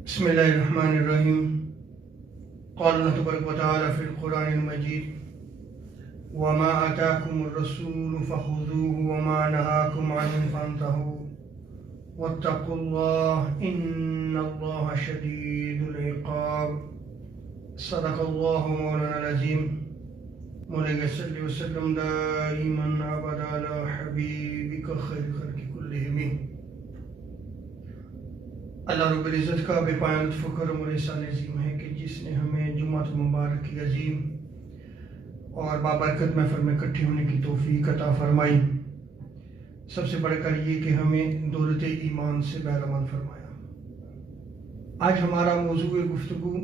بسم الله الرحمن الرحيم. قال الله تبارك وتعالى في القرآن المجيد: وما آتاكم الرسول فخذوه وما نهاكم عنه فانتهوا واتقوا الله إن الله شديد العقاب. صدق الله مولانا العظيم. مولاي صل وسلم دائما أبدا على حبيبك خير خلق كلهم. اللہ رب العزت کا بے پایان لطف و کرم اور احسان عظیم ہے کہ جس نے ہمیں جمعۃ المبارک کی عظیم اور بابرکت محفل میں اکٹھے ہونے کی توفیق عطا فرمائی. سب سے بڑھ کر یہ کہ ہمیں دولت ایمان سے بہرمند فرمایا. آج ہمارا موضوع گفتگو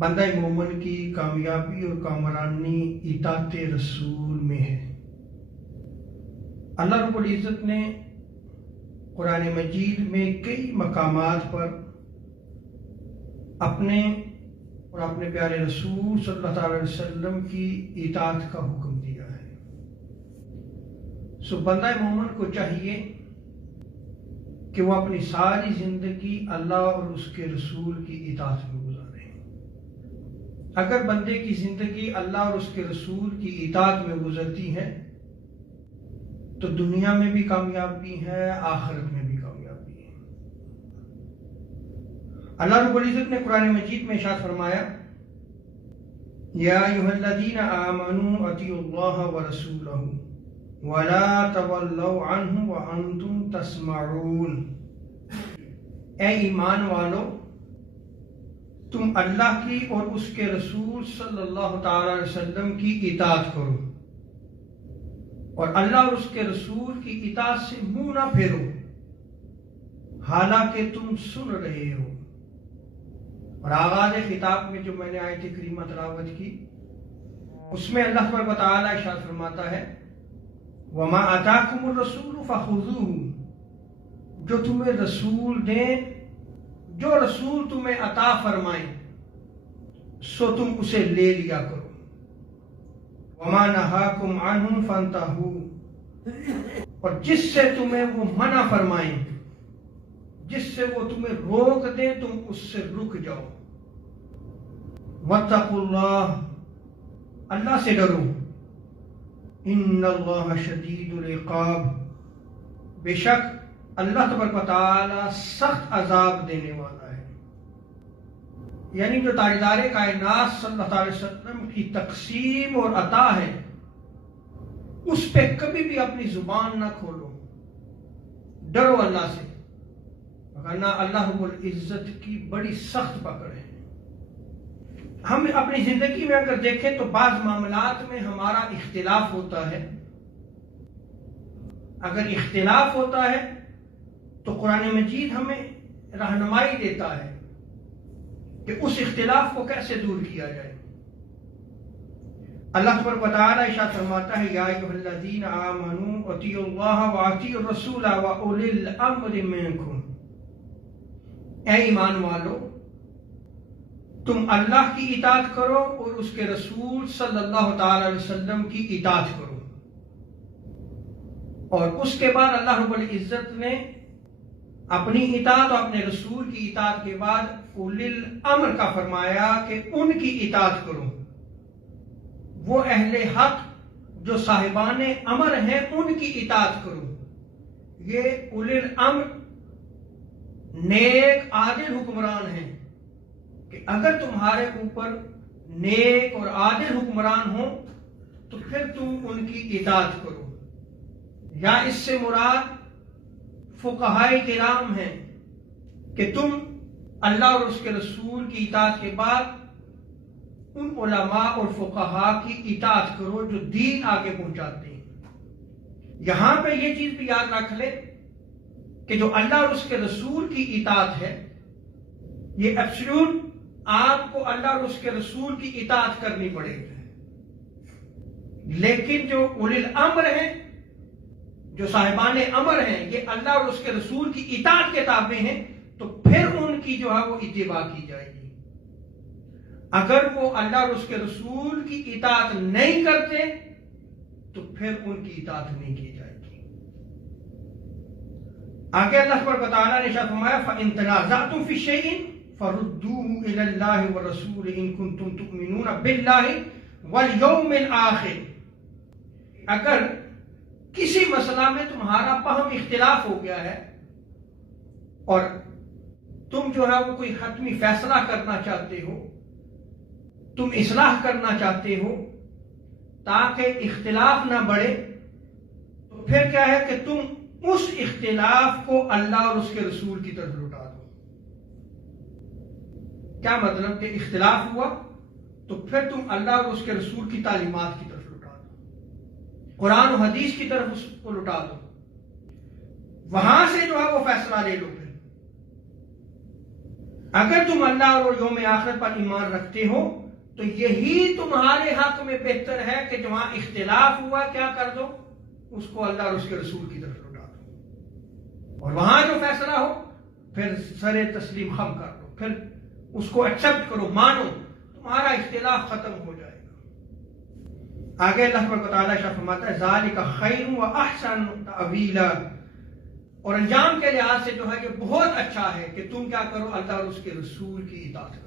بندہ مومن کی کامیابی اور کامرانی اطاعت رسول میں ہے. اللہ رب العزت نے قرآن مجید میں کئی مقامات پر اپنے اور اپنے پیارے رسول صلی اللہ علیہ وسلم کی اطاعت کا حکم دیا ہے. سو بندہ مومن کو چاہیے کہ وہ اپنی ساری زندگی اللہ اور اس کے رسول کی اطاعت میں گزارے. اگر بندے کی زندگی اللہ اور اس کے رسول کی اطاعت میں گزرتی ہے تو دنیا میں بھی کامیابی ہے، آخرت میں بھی کامیابی ہے. اللہ رب العزت نے قرآن مجید میں ارشاد فرمایا: یا ایھا الذین آمنوا اطیعوا اللہ ورسولہ ولا تولوا عنہ وانتم تسمعون. اے ایمان والو، تم اللہ کی اور اس کے رسول صلی اللہ تعالی علیہ وسلم کی اطاعت کرو اور اللہ اور اس کے رسول کی اطاعت سے منہ نہ پھیرو حالانکہ تم سن رہے ہو. اور آغاز خطاب میں جو میں نے آیت کریمہ تلاوت کی اس میں اللہ تبارک و تعالی ارشاد فرماتا ہے: وما آتاکم الرسول فخذوہ. جو تمہیں رسول دیں، جو رسول تمہیں عطا فرمائیں سو تم اسے لے لیا کرو. وما نہاکم عنہ فانتہوا. اور جس سے تمہیں وہ منع فرمائیں، جس سے وہ تمہیں روک دیں، تم اس سے رک جاؤ. واتقوا اللہ. اللہ سے ڈرو. ان اللہ شدید العقاب. بے شک اللہ تبارک و تعالی سخت عذاب دینے والا ہے. یعنی جو تاجدار کائنات صلی اللہ علیہ وسلم کی تقسیم اور عطا ہے اس پہ کبھی بھی اپنی زبان نہ کھولو. ڈرو اللہ سے، ورنہ اللہ رب العزت کی بڑی سخت پکڑ ہے. ہم اپنی زندگی میں اگر دیکھیں تو بعض معاملات میں ہمارا اختلاف ہوتا ہے. اگر اختلاف ہوتا ہے تو قرآن مجید ہمیں رہنمائی دیتا ہے کہ اس اختلاف کو کیسے دور کیا جائے. اللہ تبارک و تعالی ارشاد فرماتا ہے: یا ایھا الذین آمنوا اطیعوا اللہ واطیعوا الرسول واولی الامر منکم. اے ایمان والو، تم اللہ کی اطاعت کرو اور اس کے رسول صلی اللہ تعالی علیہ وسلم کی اطاعت کرو. اور اس کے بعد اللہ رب العزت نے اپنی اطاعت اور اپنے رسول کی اطاعت کے بعد اولی الامر کا فرمایا کہ ان کی اطاعت کرو. وہ اہل حق جو صاحبان امر ہیں ان کی اطاعت کرو. یہ اولی الامر نیک عادل حکمران ہیں کہ اگر تمہارے اوپر نیک اور عادل حکمران ہوں تو پھر تم ان کی اطاعت کرو. یا اس سے مراد فقہائے کرام ہیں کہ تم اللہ اور اس کے رسول کی اطاعت کے بعد ان علماء اور فقہاء کی اطاعت کرو جو دین آگے پہنچاتے ہیں. یہاں پہ یہ چیز بھی یاد رکھ لیں کہ جو اللہ اور اس کے رسول کی اطاعت ہے یہ ایبسلیوٹ آپ کو اللہ اور اس کے رسول کی اطاعت کرنی پڑے گی. لیکن جو اولی الامر ہیں، جو صاحبان امر ہیں، یہ اللہ اور اس کے رسول کی اطاعت کے تابع ہیں تو پھر ان کی جو ہے وہ اتباع کی جائے گی. اگر وہ اللہ اور اس کے رسول کی اطاعت نہیں کرتے تو پھر ان کی اطاعت نہیں کی جائے گی. آگے اللہ تبارک و تعالیٰ نے ارشاد فرمایا فَإِن تَنَازَعْتُمْ فِي شَيْءٍ فَرُدُّوهُ إِلَى اللَّهِ وَالرَّسُولِ إِن كُنتُمْ تُؤْمِنُونَ بِاللَّهِ وَالْيَوْمِ الْآخِرِ، اگر کسی مسئلہ میں تمہارا فہم اختلاف ہو گیا ہے اور تم جو ہے وہ کوئی حتمی فیصلہ کرنا چاہتے ہو، تم اصلاح کرنا چاہتے ہو تاکہ اختلاف نہ بڑھے، تو پھر کیا ہے کہ تم اس اختلاف کو اللہ اور اس کے رسول کی طرف لوٹا دو۔ کیا مطلب کہ اختلاف ہوا تو پھر تم اللہ اور اس کے رسول کی تعلیمات کی طرف لوٹا دو، قرآن و حدیث کی طرف اس کو لوٹا دو، وہاں سے جو ہے وہ فیصلہ لے لو۔ پھر اگر تم اللہ اور یوم آخرت پر ایمان رکھتے ہو تو یہی تمہارے حق میں بہتر ہے کہ جہاں اختلاف ہوا کیا کر دو، اس کو اللہ اور اس کے رسول کی طرف لوٹا دو، اور وہاں جو فیصلہ ہو پھر سر تسلیم خم کر دو، پھر اس کو ایکسپٹ کرو، مانو، تمہارا اختلاف ختم ہو جائے گا۔ آگے اللہ تبارک و تعالیٰ شاہ فرماتا ہے ذالک خیر و احسن تأویلا، اور انجام کے لحاظ سے جو ہے یہ بہت اچھا ہے کہ تم کیا کرو، اللہ اور اس کے رسول کی اطاعت کرو۔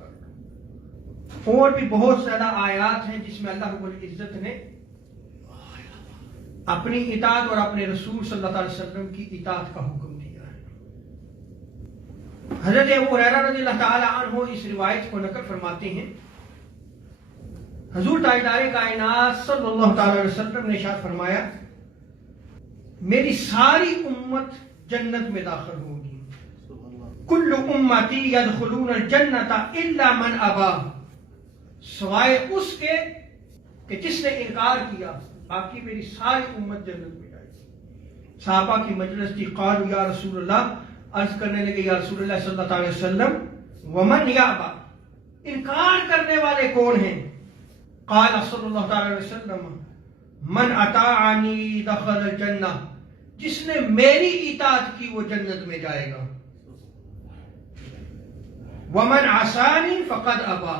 اور بھی بہت زیادہ آیات ہیں جس میں اللہ رب العزت نے اپنی اطاعت اور اپنے رسول صلی اللہ علیہ وسلم کی اطاعت کا حکم دیا ہے۔ حضرت ابو ہریرہ رضی اللہ تعالی عنہ اس روایت کو نقل فرماتے ہیں، حضور تاجدار کائنات صلی اللہ تعالی علیہ وسلم نے ارشاد فرمایا میری ساری امت جنت میں داخل ہوگی، کل امتی یدخلون الجنت الا من ابا، سوائے اس کے کہ جس نے انکار کیا، باقی میری ساری امت جنت میں جائے گی۔ صحابہ کی مجلس تھی، قالوا یا رسول اللہ، عرض کرنے لگے یا رسول اللہ صلی اللہ علیہ وسلم ومن یابا، انکار کرنے والے کون ہیں؟ قال صلی اللہ علیہ وسلم من اطاعنی دخل الجنہ، جس نے میری اطاعت کی وہ جنت میں جائے گا، ومن عصانی فقد ابا،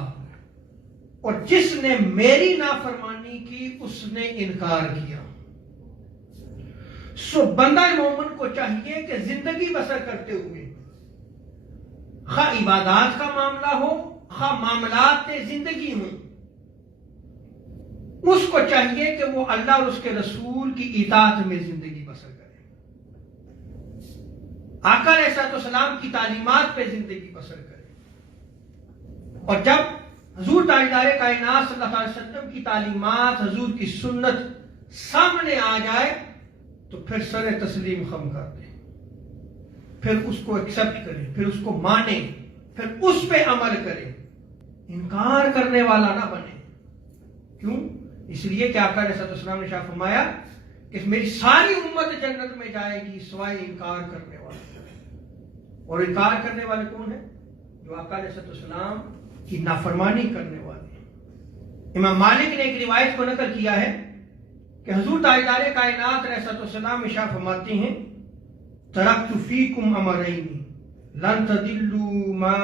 اور جس نے میری نافرمانی کی اس نے انکار کیا۔ سو بندہ مومن کو چاہیے کہ زندگی بسر کرتے ہوئے، خواہ عبادات کا معاملہ ہو خواہ معاملات زندگی ہوں، اس کو چاہیے کہ وہ اللہ اور اس کے رسول کی اطاعت میں زندگی بسر کرے، آقا علیہ السلام کی تعلیمات پہ زندگی بسر کرے۔ اور جب حضور تاجدار کائنات صلی اللہ علیہ وسلم کی تعلیمات، حضور کی سنت سامنے آ جائے تو پھر سر تسلیم خم کر دے، پھر اس کو ایکسپٹ کرے، پھر اس کو مانے، پھر اس پہ عمل کرے، انکار کرنے والا نہ بنے۔ کیوں؟ اس لیے کہ آقا علیہ السلام نے شاہ فرمایا کہ میری ساری امت جنت میں جائے گی سوائے انکار کرنے والے، اور انکار کرنے والے کون ہیں؟ جو آقا علیہ السلام کی نافرمانی کرنے والے۔ امام مالک نے ایک روایت کو نقل کیا ہے کہ حضور تاجدار کائنات علیہ السلام ارشاد فرماتے ہیں ترکت فیکم امرین لن تضلوا ما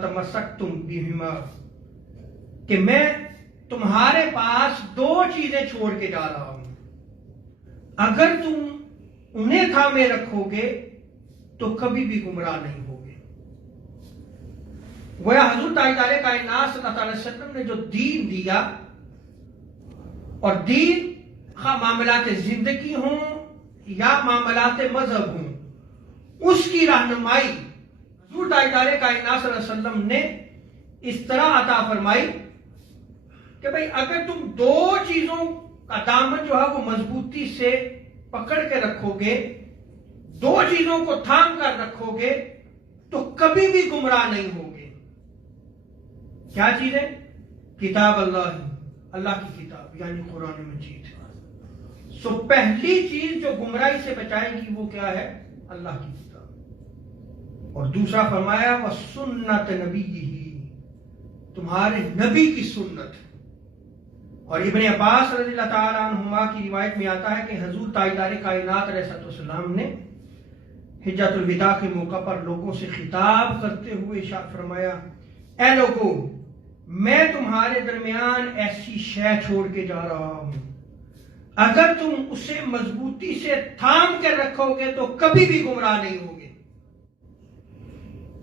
تمسکتم بہما، کہ میں تمہارے پاس دو چیزیں چھوڑ کے جا رہا ہوں، اگر تم انہیں تھامے رکھو گے تو کبھی بھی گمراہ نہیں ہوگے۔ گویا حضور تاجدار کائنات صلی اللہ علیہ وسلم نے جو دین دیا، اور دین خواہ معاملات زندگی ہوں یا معاملات مذہب ہوں، اس کی رہنمائی حضور تاجدار کائنات صلی اللہ علیہ وسلم نے اس طرح عطا فرمائی کہ بھئی اگر تم دو چیزوں کا دامن جو ہے وہ مضبوطی سے پکڑ کے رکھو گے، دو چیزوں کو تھام کر رکھو گے تو کبھی بھی گمراہ نہیں ہوگے۔ کیا چیز ہے؟ کتاب اللہ، اللہ کی کتاب یعنی قرآن مجید۔ سو پہلی چیز جو گمراہی سے بچائے گی وہ کیا ہے؟ اللہ کی کتاب۔ اور دوسرا فرمایا وَسُنَّتِ نَبِيِّهِ، تمہارے نبی کی سنت۔ اور ابن عباس رضی اللہ تعالی عنہما کی روایت میں آتا ہے کہ حضور تاجدار کائنات علیہ السلام نے حجۃ الوداع کے موقع پر لوگوں سے خطاب کرتے ہوئے ارشاد فرمایا اے لوگو، میں تمہارے درمیان ایسی شے چھوڑ کے جا رہا ہوں اگر تم اسے مضبوطی سے تھام کے رکھو گے تو کبھی بھی گمراہ نہیں ہوگے۔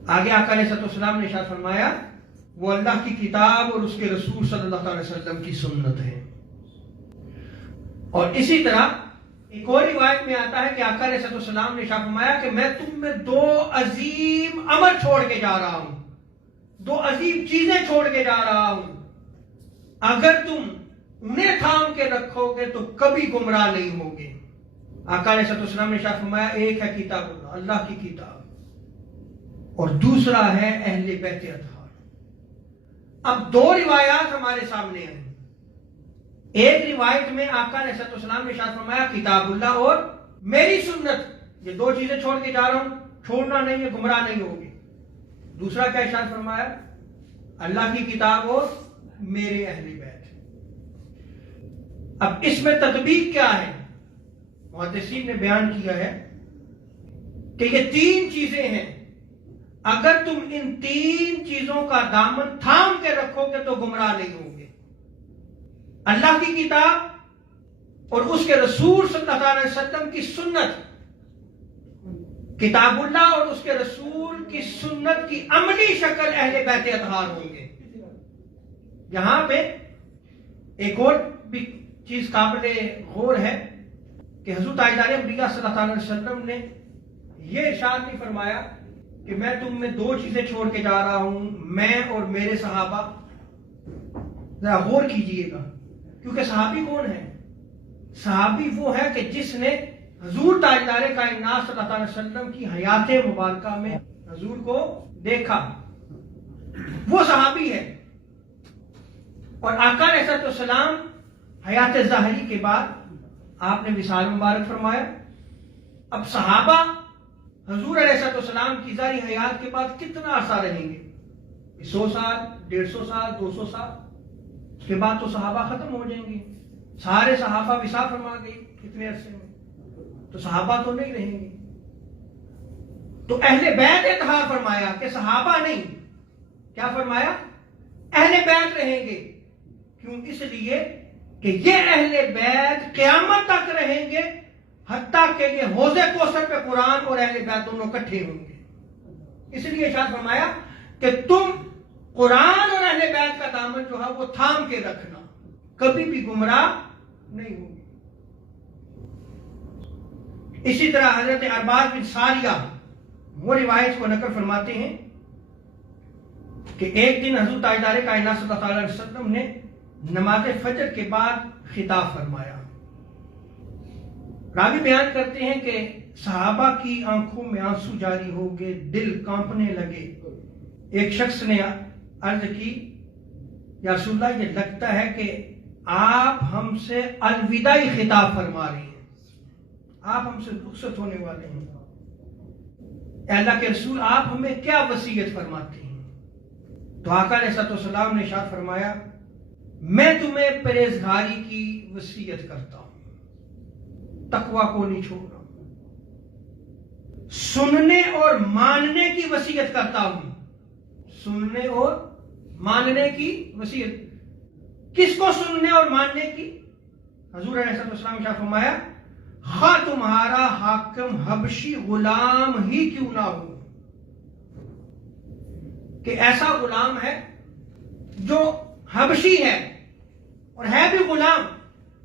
آگے آقا علیہ السلام نے ارشاد فرمایا وہ اللہ کی کتاب اور اس کے رسول صلی اللہ علیہ وسلم کی سنت ہے۔ اور اسی طرح ایک اور روایت میں آتا ہے کہ آقا علیہ السلام نے ارشاد فرمایا کہ میں تم میں دو عظیم امر چھوڑ کے جا رہا ہوں، دو عظیم چیزیں چھوڑ کے جا رہا ہوں، اگر تم انہیں تھام کے رکھو گے تو کبھی گمراہ نہیں ہوگے۔ آقا علیہ السلام نے ارشاد فرمایا ایک ہے کتاب اللہ، اللہ کی کتاب، اور دوسرا ہے اہل بیت اطہار۔ اب دو روایات ہمارے سامنے ہیں۔ ایک روایت میں آقا علیہ السلام نے ارشاد فرمایا کتاب اللہ اور میری سنت، یہ دو چیزیں چھوڑ کے جا رہا ہوں، چھوڑنا نہیں ہے، گمراہ نہیں ہوگی۔ دوسرا کیا ارشاد فرمایا؟ اللہ کی کتاب اور میرے اہل بیت۔ اب اس میں تطبیق کیا ہے؟ محدثین نے بیان کیا ہے کہ یہ تین چیزیں ہیں، اگر تم ان تین چیزوں کا دامن تھام کے رکھو گے تو گمراہ نہیں ہوگے۔ اللہ کی کتاب اور اس کے رسول صلی اللہ علیہ وسلم کی سنت، کتاب اللہ اور اس کے رسول کی سنت کی عملی شکل اہل بیت اطہار ہوں گے۔ یہاں پہ ایک اور بھی چیز قابل غور ہے کہ حضرت تاجدار انبیاء صلی اللہ علیہ وسلم نے یہ ارشاد نہیں فرمایا کہ میں تم میں دو چیزیں چھوڑ کے جا رہا ہوں، میں اور میرے صحابہ۔ ذرا غور کیجئے گا، کیونکہ صحابی کون ہے؟ صحابی وہ ہے کہ جس نے حضور تاجدار کائنات صلی اللہ علیہ وسلم کی حیات مبارکہ میں حضور کو دیکھا، وہ صحابی ہے۔ اور آقا علیہ السلام حیات ظاہری کے بعد آپ نے وصال مبارک فرمایا۔ اب صحابہ حضور علیہ السلام کی ظاہری حیات کے بعد کتنا عرصہ رہیں گے؟ 100 سال، 150 سال، 200 سال؟ اس کے بعد تو صحابہ ختم ہو جائیں گے، سارے صحابہ وصال فرما گئے کتنے عرصے میں، تو صحابہ تو نہیں رہیں گے۔ تو اہل بیت اطہار فرمایا کہ صحابہ نہیں، کیا فرمایا؟ اہل بیت رہیں گے۔ کیوں؟ اس لیے کہ یہ اہل بیت قیامت تک رہیں گے، حتیٰ کہ یہ حوض کوثر پہ قرآن اور اہل بیت دونوں اکٹھے ہوں گے۔ اس لیے ارشاد فرمایا کہ تم قرآن اور اہل بیت کا دامن جو ہے وہ تھام کے رکھنا، کبھی بھی گمراہ نہیں ہوگی۔ اسی طرح حضرت ارباز بن ساریہ وہ روایت کو نقل فرماتے ہیں کہ ایک دن حضرت تاجدار کائنات صلی اللہ علیہ وسلم نے نماز فجر کے بعد خطاب فرمایا۔ راوی بیان کرتے ہیں کہ صحابہ کی آنکھوں میں آنسو جاری ہو گئے، دل کانپنے لگے۔ ایک شخص نے عرض کی یا رسول اللہ یہ لگتا ہے کہ آپ ہم سے الوداعی خطاب فرما رہے ہیں، آپ ہم سے رخصت ہونے والے ہیں۔ اے اللہ کے رسول آپ ہمیں کیا وصیت فرماتے ہیں؟ تو آقا علیہ السلام نے ارشاد فرمایا میں تمہیں پرہیزگاری کی وصیت کرتا ہوں، تقوی کو نہیں چھوڑ رہا، سننے اور ماننے کی وصیت کرتا ہوں، سننے اور ماننے کی وصیت۔ کس کو سننے اور ماننے کی؟ حضور علیہ السلام نے فرمایا خواہ تمہارا حاکم حبشی غلام ہی کیوں نہ ہو، کہ ایسا غلام ہے جو حبشی ہے اور ہے بھی غلام،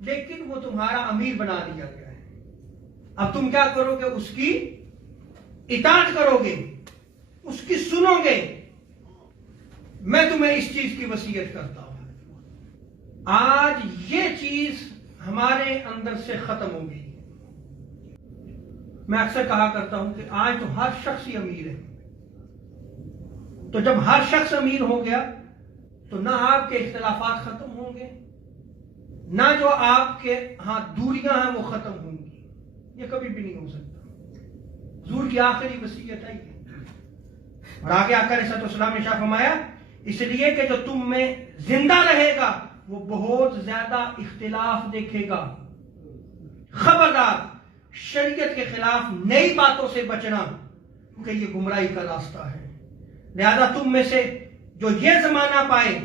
لیکن وہ تمہارا امیر بنا دیا گیا ہے، اب تم کیا کرو گے؟ اس کی اطاعت کرو گے، اس کی سنو گے۔ میں تمہیں اس چیز کی وصیت کرتا ہوں۔ آج یہ چیز ہمارے اندر سے ختم ہو گئی۔ میں اکثر کہا کرتا ہوں کہ آج تو ہر شخص ہی امیر ہے، تو جب ہر شخص امیر ہو گیا تو نہ آپ کے اختلافات ختم ہوں گے، نہ جو آپ کے ہاں دوریاں ہیں وہ ختم ہوں گی، یہ کبھی بھی نہیں ہو سکتا۔ حضور کی آخری وصیت ہے یہ۔ اور آگے آقا علیہ السلام نے ارشاد فرمایا اس لیے کہ جو تم میں زندہ رہے گا وہ بہت زیادہ اختلاف دیکھے گا، خبردار شریعت کے خلاف نئی باتوں سے بچنا، کیونکہ یہ گمراہی کا راستہ ہے۔ لہذا تم میں سے جو یہ زمانہ پائے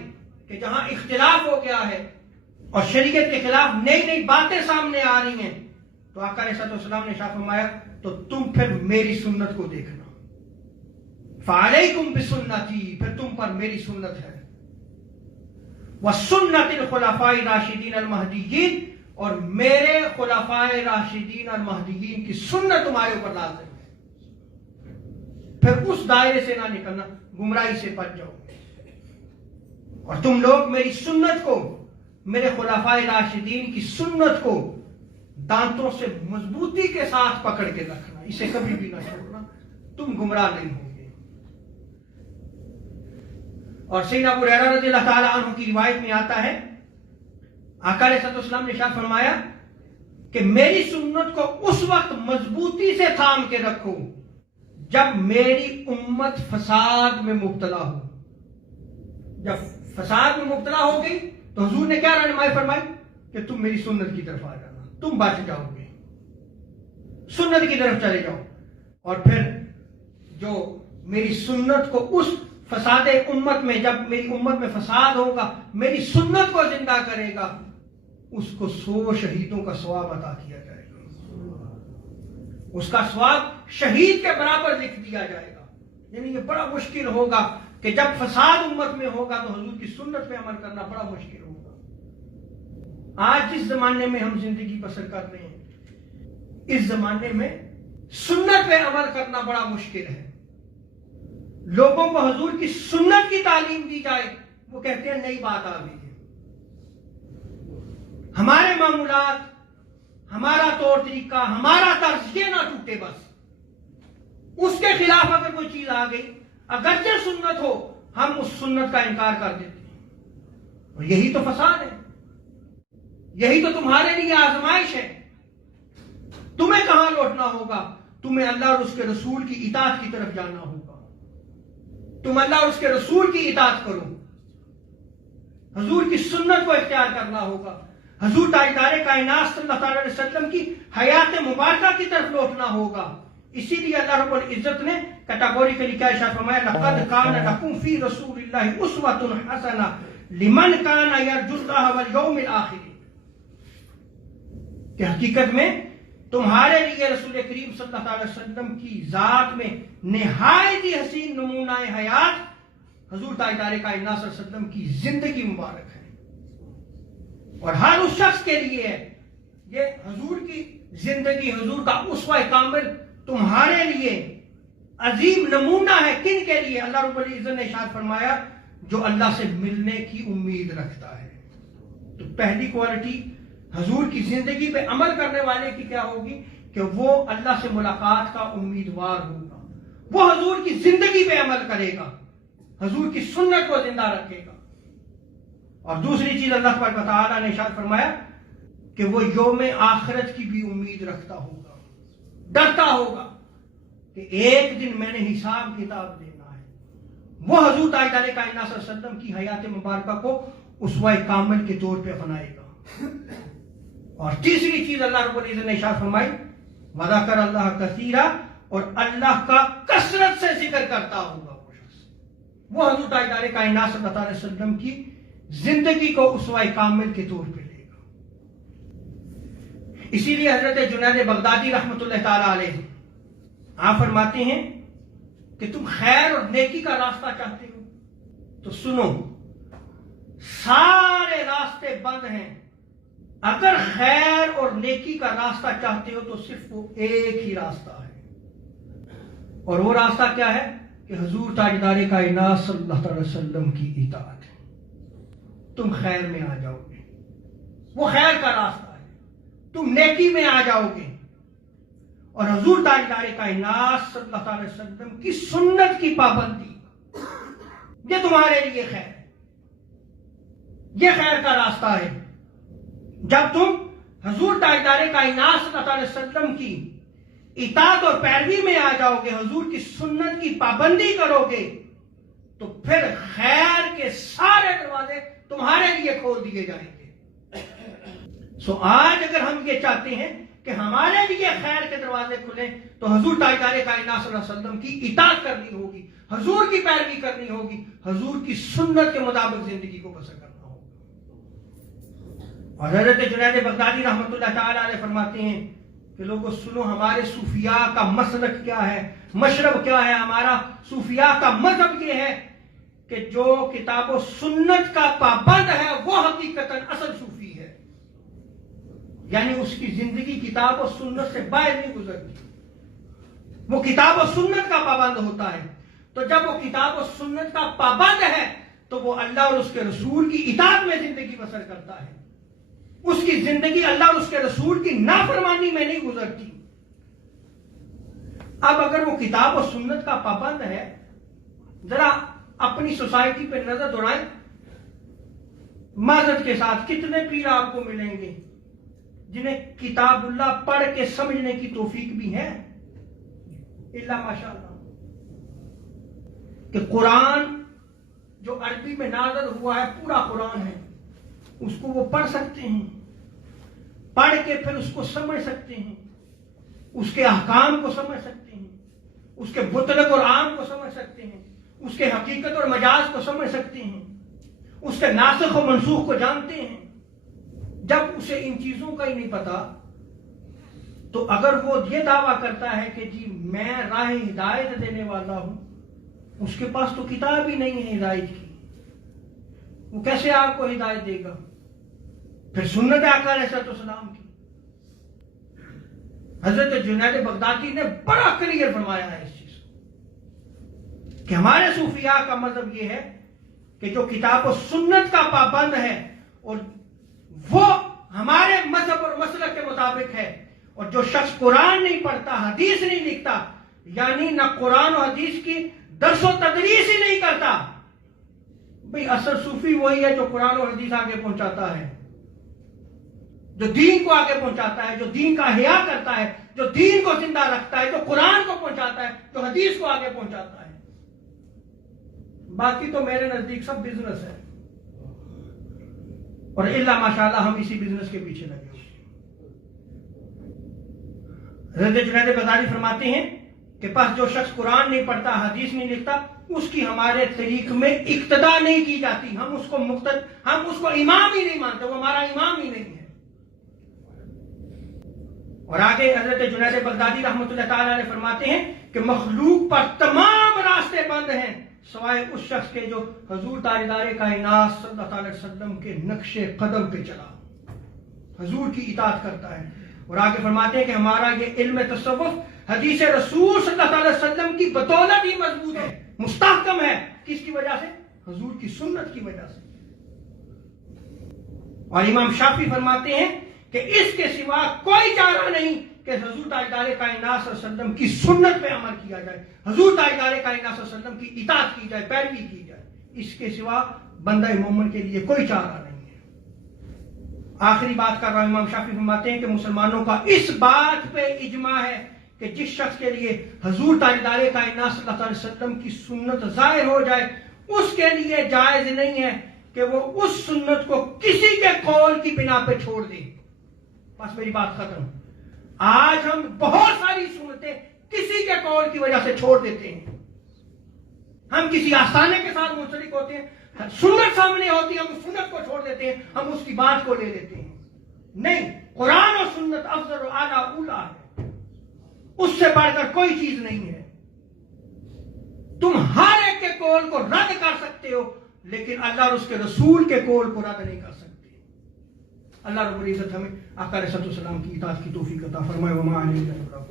کہ جہاں اختلاف ہو گیا ہے اور شریعت کے خلاف نئی نئی باتیں سامنے آ رہی ہیں تو آقا علیہ السلام نے ارشاد فرمایا تو تم پھر میری سنت کو دیکھنا. فعلیکم بسنتی، پھر تم پر میری سنت ہے. وسنت الخلفاء الراشدین المہدیین، اور میرے خلفاء راشدین اور مہدیین کی سنت تمہارے اوپر لازم ہے. پھر اس دائرے سے نہ نکلنا، گمراہی سے بچ جاؤ. اور تم لوگ میری سنت کو، میرے خلفاء راشدین کی سنت کو دانتوں سے مضبوطی کے ساتھ پکڑ کے رکھنا، اسے کبھی بھی نہ چھوڑنا، تم گمراہ نہیں ہو گے. اور سیدنا ابو ہریرہ رضی اللہ تعالی عنہ کی روایت میں آتا ہے آقا علیہ السلام نے ارشاد فرمایا کہ میری سنت کو اس وقت مضبوطی سے تھام کے رکھو جب میری امت فساد میں مبتلا ہو. جب فساد میں مبتلا ہو گئی تو حضور نے کیا رہنمائی فرمائی کہ تم میری سنت کی طرف آ جانا، تم بچ جاؤ گے، سنت کی طرف چلے جاؤ. اور پھر جو میری سنت کو اس فساد امت میں، جب میری امت میں فساد ہوگا، میری سنت کو زندہ کرے گا، اس کو 100 شہیدوں کا ثواب عطا کیا جائے گا. اس کا ثواب شہید کے برابر لکھ دیا جائے گا. یعنی یہ بڑا مشکل ہوگا کہ جب فساد امت میں ہوگا تو حضور کی سنت پہ عمل کرنا بڑا مشکل ہوگا. آج جس زمانے میں ہم زندگی بسر کر رہے ہیں، اس زمانے میں سنت پہ عمل کرنا بڑا مشکل ہے. لوگوں کو حضور کی سنت کی تعلیم دی جائے، وہ کہتے ہیں نئی بات آ گئی ہے. ہمارے معمولات، ہمارا طور طریقہ، ہمارا طرز یہ نہ ٹوٹے. بس اس کے خلاف اگر کوئی چیز آ گئی، اگرچہ سنت ہو، ہم اس سنت کا انکار کر دیتے ہیں. اور یہی تو فساد ہے، یہی تو تمہارے لیے آزمائش ہے. تمہیں کہاں لوٹنا ہوگا؟ تمہیں اللہ اور اس کے رسول کی اطاعت کی طرف جانا ہوگا. تم اللہ اور اس کے رسول کی اطاعت کرو، حضور کی سنت کو اختیار کرنا ہوگا. حضور تاجدار کائنات صلی اللہ علیہ وسلم کی حیات مبارکہ کی طرف لوٹنا ہوگا. اسی لیے اللہ رب العزت نے کیٹاگوریکلی کیا ارشاد فرمایا، لقد کان لکم فی رسول اللہ اسوۃ حسنہ لمن کان یرجو اللہ والیوم الآخر. کہ حقیقت میں تمہارے لیے رسول کریم صلی اللہ علیہ وسلم کی ذات میں نہایت ہی حسین نمونہ حیات حضور تاجدار کائنات صلی اللہ علیہ وسلم کی زندگی مبارک ہے. اور ہر اس شخص کے لیے یہ حضور کی زندگی، حضور کا اسوہ کامل تمہارے لیے عظیم نمونہ ہے. کن کے لیے؟ اللہ رب العزت نے ارشاد فرمایا جو اللہ سے ملنے کی امید رکھتا ہے. تو پہلی کوالٹی حضور کی زندگی پہ عمل کرنے والے کی کیا ہوگی کہ وہ اللہ سے ملاقات کا امیدوار ہوگا. وہ حضور کی زندگی پہ عمل کرے گا، حضور کی سنت کو زندہ رکھے گا. اور دوسری چیز اللہ تبارک و تعالیٰ نے ارشاد فرمایا کہ وہ یوم آخرت کی بھی امید رکھتا ہوگا، ڈرتا ہوگا کہ ایک دن میں نے حساب کتاب دینا ہے. وہ حضور تاجدار کائنات صلی اللہ علیہ وسلم کی حیات مبارکہ کو اسوہ کامل کے طور پہ اپنائے گا. اور تیسری چیز اللہ رب العزت نے ارشاد فرمائی، وذکر اللہ کثیرا، اور اللہ کا کثرت سے ذکر کرتا ہوگا وہ شخص. وہ حضور تاجدار کائنات صلی اللہ علیہ وسلم کی زندگی کو اسوہ کامل کے طور پہ لے گا. اسی لیے حضرت جنید بغدادی رحمۃ اللہ تعالی علیہ آپ فرماتے ہیں کہ تم خیر اور نیکی کا راستہ چاہتے ہو تو سنو، سارے راستے بند ہیں. اگر خیر اور نیکی کا راستہ چاہتے ہو تو صرف وہ ایک ہی راستہ ہے. اور وہ راستہ کیا ہے؟ کہ حضور تاجدار کائنات صلی اللہ علیہ وسلم کی اطاعت ہے. تم خیر میں آ جاؤ گے، وہ خیر کا راستہ ہے. تم نیکی میں آ جاؤ گے، اور حضور تاجدار کائنات صلی اللہ علیہ وسلم کی سنت کی پابندی، یہ تمہارے لیے خیر ہے، یہ خیر کا راستہ ہے. جب تم حضور تاجدار کائنات صلی اللہ علیہ وسلم کی اطاعت اور پیروی میں آ جاؤ گے، حضور کی سنت کی پابندی کرو گے، تو پھر خیر کے سارے دروازے تمہارے لیے کھول دیے جائیں گے. سو آج اگر ہم یہ چاہتے ہیں کہ ہمارے لیے خیر کے دروازے کھلیں تو حضور تاجدار کائنات صلی اللہ علیہ وسلم کی اطاعت کرنی ہوگی، حضور کی پیروی کرنی ہوگی، حضور کی سنت کے مطابق زندگی کو بسر کرنا ہوگا. اور حضرت جنید بغدادی رحمۃ اللہ تعالی علیہ فرماتے ہیں کہ لوگوں سنو ہمارے صوفیاء کا مسلک کیا ہے، مشرب کیا ہے. ہمارا صوفیاء کا مذہب یہ ہے کہ جو کتاب و سنت کا پابند ہے وہ حقیقتاً اصل صوفی ہے. یعنی اس کی زندگی کتاب و سنت سے باہر نہیں گزرتی، وہ کتاب و سنت کا پابند ہوتا ہے. تو جب وہ کتاب و سنت کا پابند ہے تو وہ اللہ اور اس کے رسول کی اطاعت میں زندگی بسر کرتا ہے. اس کی زندگی اللہ اور اس کے رسول کی نافرمانی میں نہیں گزرتی. اب اگر وہ کتاب و سنت کا پابند ہے، ذرا اپنی سوسائٹی پہ نظر دوڑائیں. معذرت کے ساتھ کتنے پیر آپ کو ملیں گے جنہیں کتاب اللہ پڑھ کے سمجھنے کی توفیق بھی ہے؟ الا ماشاءاللہ. کہ قرآن جو عربی میں نازل ہوا ہے پورا قرآن ہے، اس کو وہ پڑھ سکتے ہیں، پڑھ کے پھر اس کو سمجھ سکتے ہیں، اس کے احکام کو سمجھ سکتے ہیں، اس کے مطلق اور عام کو سمجھ سکتے ہیں، اس کے حقیقت اور مجاز کو سمجھ سکتے ہیں، اس کے ناسخ و منسوخ کو جانتے ہیں. جب اسے ان چیزوں کا ہی نہیں پتا تو اگر وہ یہ دعویٰ کرتا ہے کہ جی میں راہ ہدایت دینے والا ہوں، اس کے پاس تو کتاب ہی نہیں ہے ہدایت کی، وہ کیسے آپ کو ہدایت دے گا؟ پھر سنت آقا علیہ السلام کی. حضرت جنید بغدادی نے بڑا کلیئر فرمایا ہے اس چیز کو کہ ہمارے صوفیاء کا مذہب یہ ہے کہ جو کتاب و سنت کا پابند ہے اور وہ ہمارے مذہب اور مسلک کے مطابق ہے، اور جو شخص قرآن نہیں پڑھتا، حدیث نہیں لکھتا، یعنی نہ قرآن و حدیث کی درس و تدریس ہی نہیں کرتا، بھئی اصل صوفی وہی ہے جو قرآن و حدیث آگے پہنچاتا ہے، جو دین کو آگے پہنچاتا ہے، جو دین کا احیاء کرتا ہے، جو دین کو زندہ رکھتا ہے، جو قرآن کو پہنچاتا ہے، جو حدیث کو آگے پہنچاتا ہے. باقی تو میرے نزدیک سب بزنس ہے، اور الا ماشاءاللہ ہم اسی بزنس کے پیچھے لگے ہوئے. حضرت جنید بغدادی فرماتے ہیں کہ پس جو شخص قرآن نہیں پڑھتا، حدیث نہیں لکھتا، اس کی ہمارے طریق میں اقتدا نہیں کی جاتی. ہم اس کو امام ہی نہیں مانتے، وہ ہمارا امام ہی نہیں ہے. اور آگے حضرت جنید بغدادی رحمۃ اللہ تعالی علیہ فرماتے ہیں کہ مخلوق پر تمام راستے بند ہیں سوائے اس شخص کے جو حضور تاجدار کائنات صلی اللہ علیہ وسلم کے نقش قدم پہ چلا، حضور کی اطاعت کرتا ہے. اور آگے فرماتے ہیں کہ ہمارا یہ علم تصوف حدیث رسول صلی اللہ علیہ وسلم کی بدولت ہی مضبوط ہے، مستحکم ہے. کس کی وجہ سے؟ حضور کی سنت کی وجہ سے. اور امام شافعی فرماتے ہیں کہ اس کے سوا کوئی چارہ نہیں کہ حضور تاجدار کائنات صلی اللہ علیہ وسلم کی سنت پہ عمل کیا جائے، حضور تاجدار کائنات صلی اللہ علیہ وسلم کی اطاعت کی جائے، پیروی کی جائے. اس کے سوا بندہ مومن کے لیے کوئی چارہ نہیں ہے. آخری بات کر رہا ہوں. امام شافعی فرماتے ہیں کہ مسلمانوں کا اس بات پہ اجماع ہے کہ جس شخص کے لیے حضور تاجدار کائنات صلی اللہ علیہ وسلم کی سنت ظاہر ہو جائے، اس کے لیے جائز نہیں ہے کہ وہ اس سنت کو کسی کے قول کی بنا پہ چھوڑ دے. بس میری بات ختم. آج ہم بہت ساری سنتیں کسی کے قول کی وجہ سے چھوڑ دیتے ہیں. ہم کسی آستانے کے ساتھ منسلک ہوتے ہیں، سنت سامنے ہوتی ہے، ہم اس سنت کو چھوڑ دیتے ہیں، ہم اس کی بات کو لے لیتے ہیں. نہیں، قرآن اور سنت افضل و اعلیٰ اولا ہے، اس سے بڑھ کر کوئی چیز نہیں ہے. تم ہر ایک کے قول کو رد کر سکتے ہو لیکن اللہ اور اس کے رسول کے قول کو رد نہیں کر سکتے. اللہ رب العزت ہمیں آقا علیہ السلام کی اطاعت کی توفیق عطا فرمائے. وما علینا الا البلاغ.